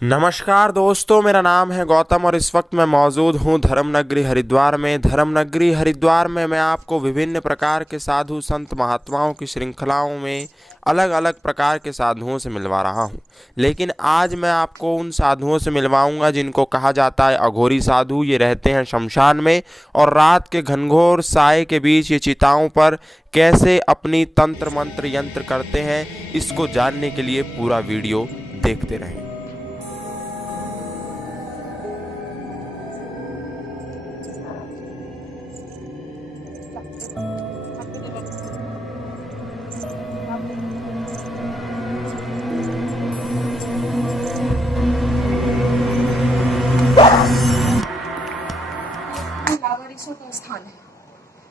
नमस्कार दोस्तों, मेरा नाम है गौतम और इस वक्त मैं मौजूद हूँ धर्मनगरी हरिद्वार में। धर्मनगरी हरिद्वार में मैं आपको विभिन्न प्रकार के साधु संत महात्माओं की श्रृंखलाओं में अलग अलग प्रकार के साधुओं से मिलवा रहा हूँ। लेकिन आज मैं आपको उन साधुओं से मिलवाऊंगा जिनको कहा जाता है अघोरी साधु। ये रहते हैं शमशान में और रात के घनघोर साए के बीच ये चिताओं पर कैसे अपनी तंत्र मंत्र यंत्र करते हैं, इसको जानने के लिए पूरा वीडियो देखते रहें। लावारिसों का स्थान है।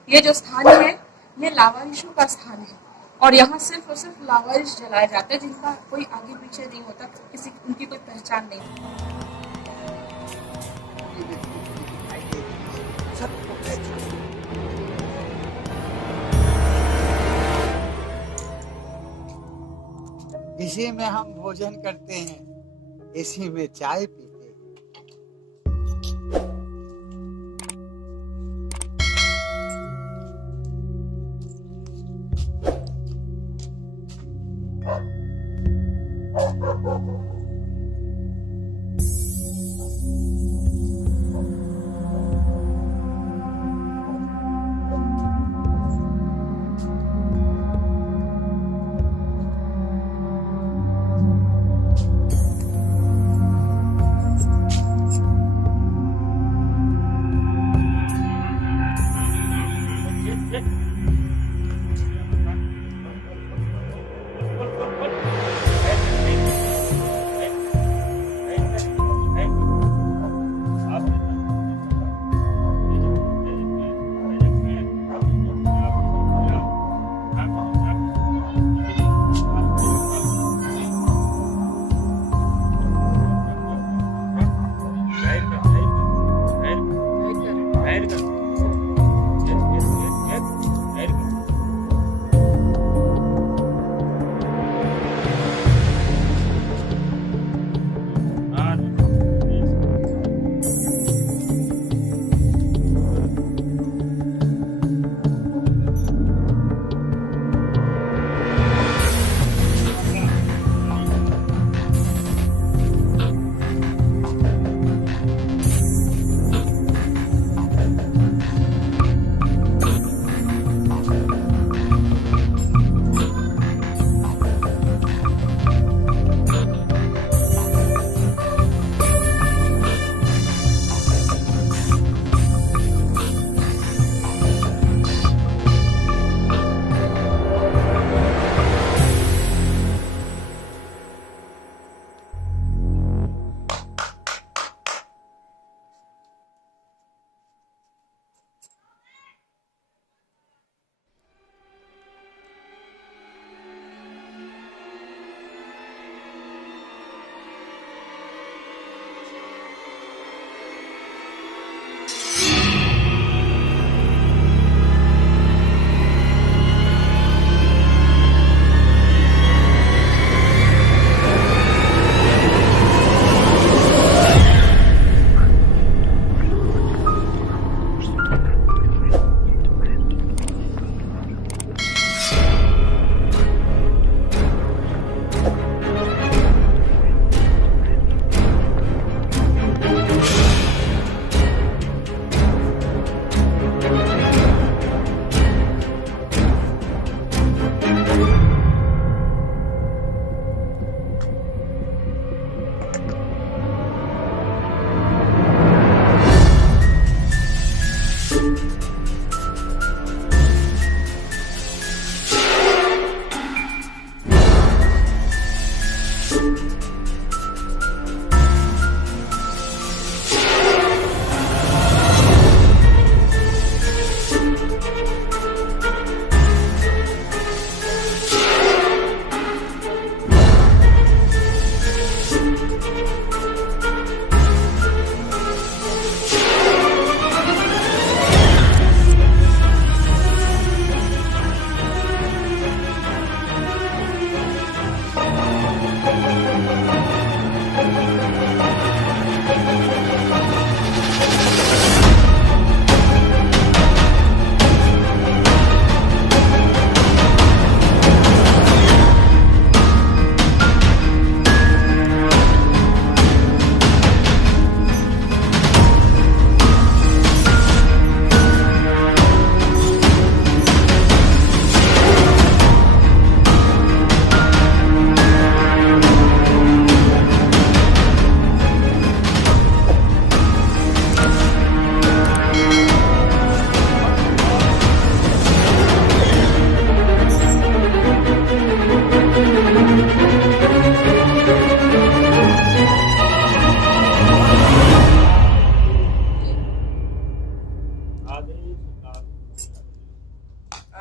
ये जो स्थान है ये लावारिसों का स्थान है और यहाँ सिर्फ और सिर्फ लावारिस जलाया जाता है जिनका कोई आगे पीछे नहीं होता, किसी उनकी कोई पहचान नहीं होती। इसी में हम भोजन करते हैं, इसी में चाय पीते हैं।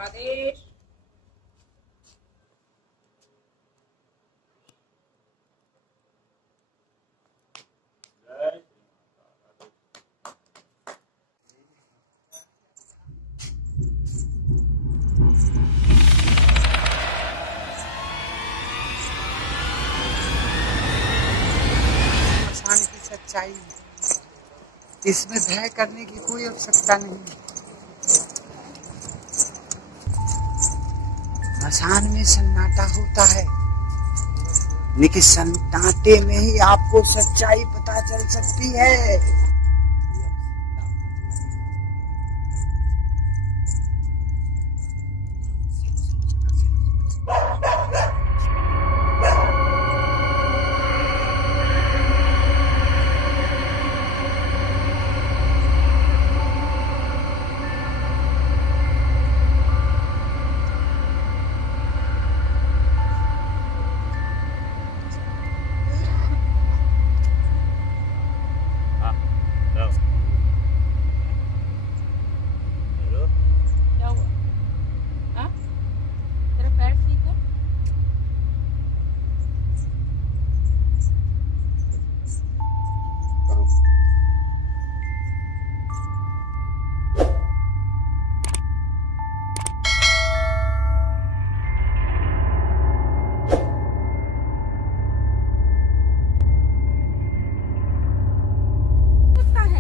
आदेश। स्मशान की सच्चाई है, इसमें भय करने की कोई आवश्यकता नहीं है। स्मशान में सन्नाटा होता है, लेकिन सन्नाटे में ही आपको सच्चाई पता चल सकती है। क्या हुआ? हाँ? तेरा पैर ठीक है?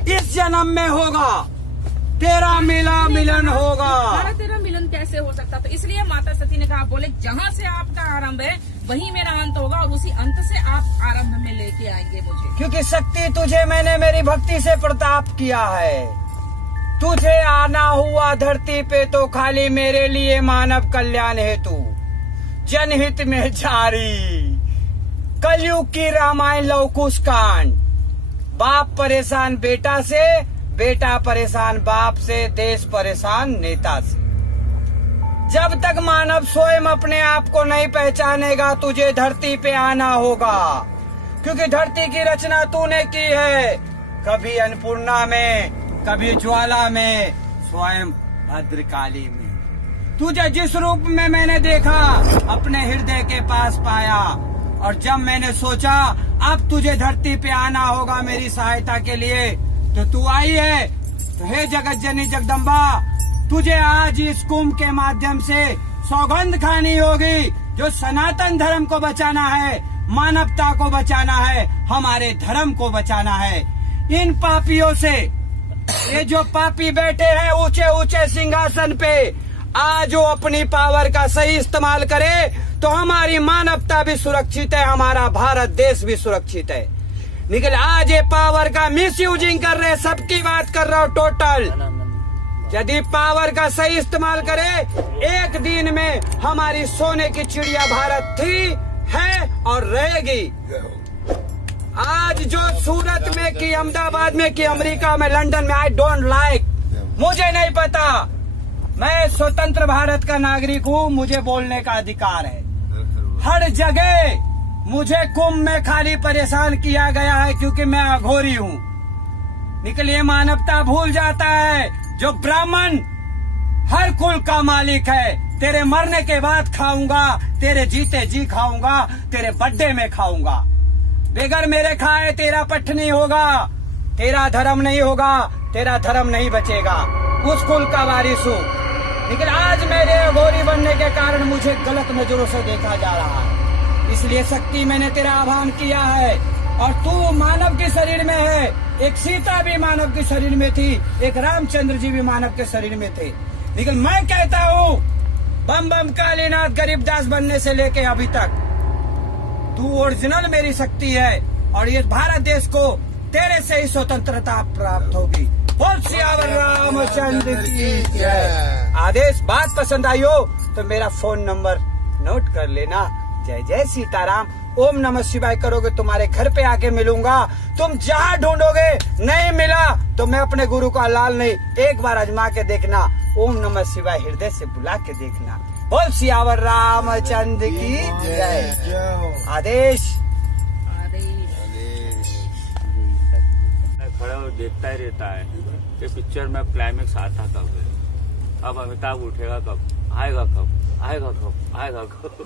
इस जन्म में होगा, तेरा मिलन होगा। हमारा तेरा मिलन कैसे हो सकता? तो इसलिए माता सती ने कहा, बोले जहाँ से आपका आरंभ है वहीं मेरा अंत होगा और उसी अंत से आप आरंभ में लेके आएंगे मुझे। क्योंकि शक्ति तुझे मैंने मेरी भक्ति से प्रताप किया है। तुझे आना हुआ धरती पे तो खाली मेरे लिए मानव कल्याण हेतु, जनहित में जारी कलयुग की रामायण लवकुश कांड। बाप परेशान बेटा से, बेटा परेशान बाप से, देश परेशान नेता से। जब तक मानव स्वयं अपने आप को नहीं पहचानेगा तुझे धरती पे आना होगा, क्योंकि धरती की रचना तूने की है, कभी अन्नपूर्णा में, कभी ज्वाला में, स्वयं भद्रकाली में। तुझे जिस रूप में मैंने देखा अपने हृदय के पास पाया, और जब मैंने सोचा अब तुझे धरती पे आना होगा मेरी सहायता के लिए, तो तू आई है। तो हे जगत जननी जगदम्बा, तुझे आज इस कुंभ के माध्यम से सौगंध खानी होगी, जो सनातन धर्म को बचाना है, मानवता को बचाना है, हमारे धर्म को बचाना है। इन पापियों से, ये जो पापी बैठे हैं ऊंचे ऊंचे सिंहासन पे, आज वो अपनी पावर का सही इस्तेमाल करे तो हमारी मानवता भी सुरक्षित है, हमारा भारत देश भी सुरक्षित है। निकल आज ये पावर का मिसयूजिंग कर रहे, सबकी बात कर रहा हूँ टोटल। यदि पावर का सही इस्तेमाल करे, एक दिन में हमारी सोने की चिड़िया भारत थी, है और रहेगी। आज जो सूरत में की, अहमदाबाद में की, अमेरिका में, लंदन में, आई डोंट लाइक, मुझे नहीं पता। मैं स्वतंत्र भारत का नागरिक हूँ, मुझे बोलने का अधिकार है। हर जगह मुझे कुंभ में खाली परेशान किया गया है क्योंकि मैं अघोरी हूँ। निकलिए मानवता भूल जाता है, जो ब्राह्मण हर कुल का मालिक है। तेरे मरने के बाद खाऊंगा, तेरे जीते जी खाऊंगा, तेरे बर्थडे में खाऊंगा। बेगर मेरे खाए तेरा पट्ट नहीं होगा, तेरा धर्म नहीं होगा, तेरा धर्म नहीं बचेगा। उस कुल का वारिस हूँ, लेकिन आज मेरे अघोरी बनने के कारण मुझे गलत नजरों से देखा जा रहा है। इसलिए शक्ति मैंने तेरा आह्वान किया है, और तू मानव के शरीर में है। एक सीता भी मानव के शरीर में थी, एक रामचंद्र जी भी मानव के शरीर में थे। लेकिन मैं कहता हूँ, बम बम कालीनाथ गरीबदास बनने से लेके अभी तक तू ओरिजिनल मेरी शक्ति है, और ये भारत देश को तेरे से ही स्वतंत्रता प्राप्त होगी। बोल सियावर रामचंद्र की जय। आदेश बात पसंद आई हो तो मेरा फोन नंबर नोट कर लेना। जय जय सीताराम। ओम नमः शिवाय करोगे तुम्हारे घर पे आके मिलूंगा। तुम जहाँ ढूंढोगे नहीं मिला तो मैं अपने गुरु का लाल नहीं, एक बार आजमा के देखना। ओम नमः शिवाय हृदय से बुला के देखना। बोल सियावर रामचंद्र की जय। आदेश। खड़ा और देखता ही रहता है कि पिक्चर में क्लाइमेक्स आता कब है। अब अमिताभ उठेगा कब, आएगा कब, आएगा कब, आएगा कब।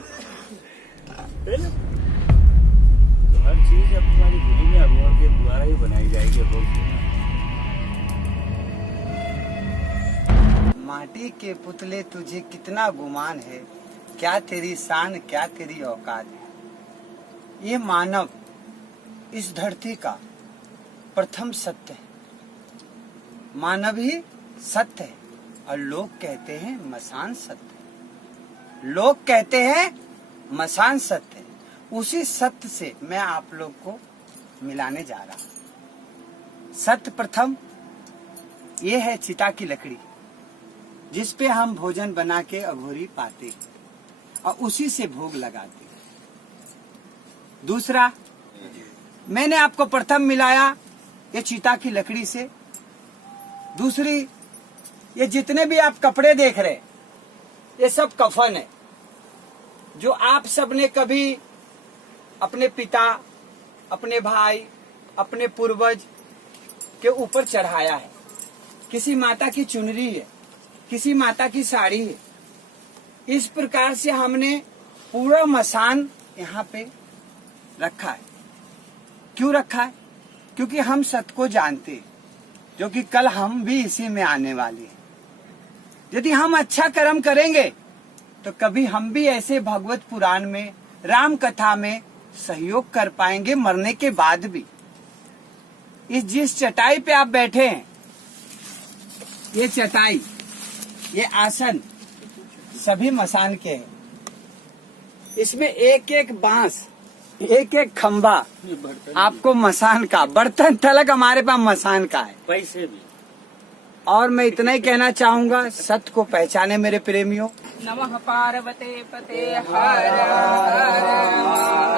तो हर चीज अब तुम्हारी दिल्ली में अकबर के द्वारा ही बनाई जाएगी। माटी के पुतले तुझे कितना गुमान है, क्या तेरी शान क्या तेरी औकात है। ये मानव इस धरती का प्रथम सत्य है, मानव ही सत्य है और लोग कहते हैं मसान सत्य, लोग कहते हैं मसान सत्य। उसी सत्य से मैं आप लोग को मिलाने जा रहा हूं। सत्य प्रथम ये है चिता की लकड़ी, जिस पे हम भोजन बना के अघोरी पाते हैं और उसी से भोग लगाते हैं। दूसरा, मैंने आपको प्रथम मिलाया ये चिता की लकड़ी से। दूसरी, ये जितने भी आप कपड़े देख रहे ये सब कफन है, जो आप सबने कभी अपने पिता, अपने भाई, अपने पूर्वज के ऊपर चढ़ाया है। किसी माता की चुनरी है, किसी माता की साड़ी है। इस प्रकार से हमने पूरा मसान यहाँ पे रखा है। क्यों रखा है? क्योंकि हम सत्य को जानते हैं, जो कि कल हम भी इसी में आने वाले हैं। यदि हम अच्छा कर्म करेंगे तो कभी हम भी ऐसे भगवत पुराण में, राम कथा में सहयोग कर पाएंगे, मरने के बाद भी। इस जिस चटाई पे आप बैठे हैं, ये चटाई, ये आसन सभी मसान के हैं। इसमें एक एक बांस, एक एक खंभा आपको मसान का, बर्तन तलक हमारे पास मसान का है, पैसे भी। और मैं इतना ही कहना चाहूंगा, सत्य को पहचाने मेरे प्रेमियों। नमः पार्वते पते हर हर